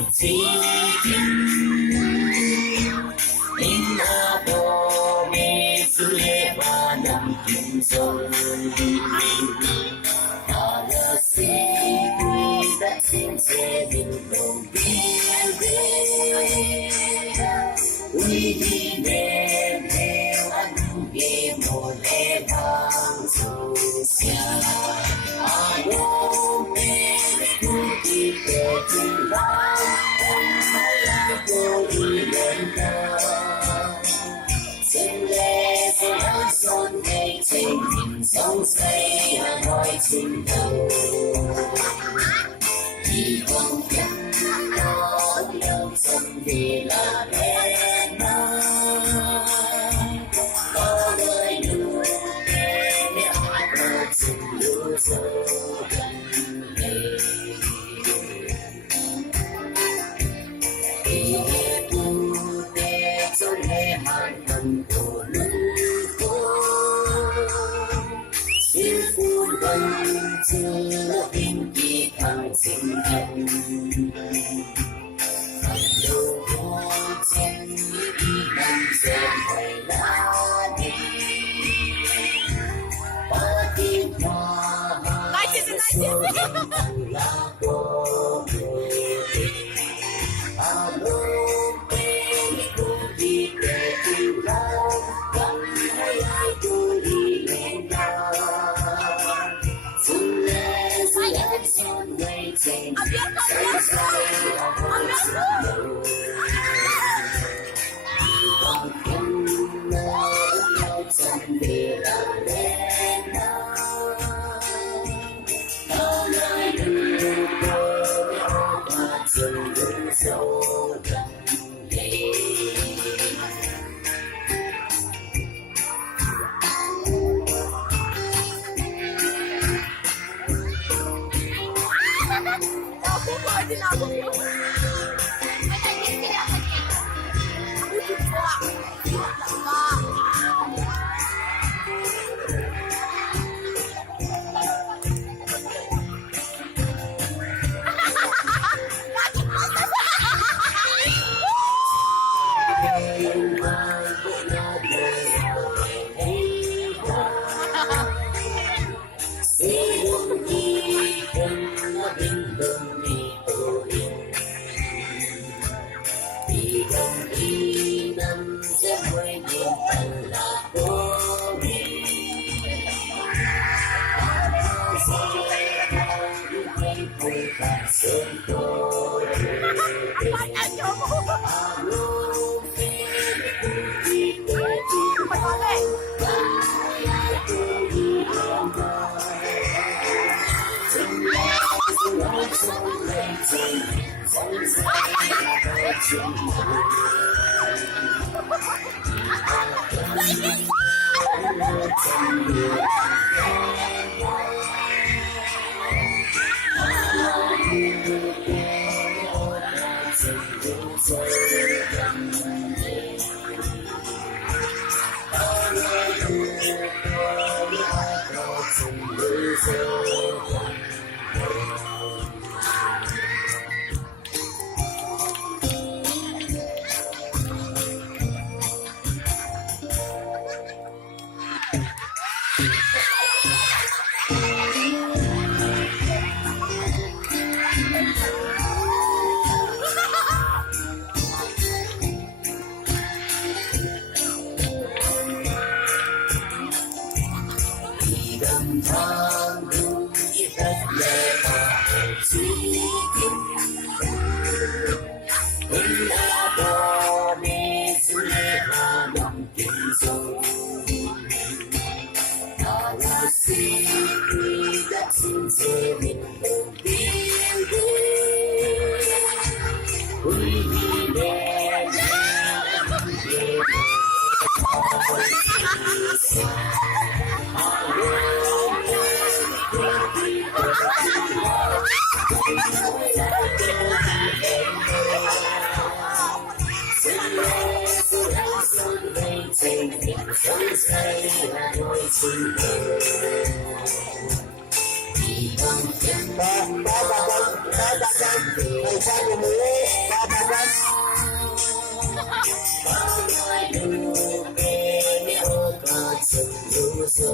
自己。因那多美子也把能听从。他的心归在心切灵动别别。为你面对安也莫来帮助下。阿罗美不必的知道。多一人的，前来是让son你情天相隨愛情路，一光天高有真的那邊啊，我來路邊了個真路走人類。很多路过，幸福人这并一趟经验，还有我见你的人生在哪里？把电话拿过去。阿罗贝你不必的知道，让我爱多一点吧。从来是爱情为情，谁谁让我自由？一光天了要真的让人啊，到来路过了把真路走人类。Sabi mo, papagas. Pangay lupi ni Okat sa luso.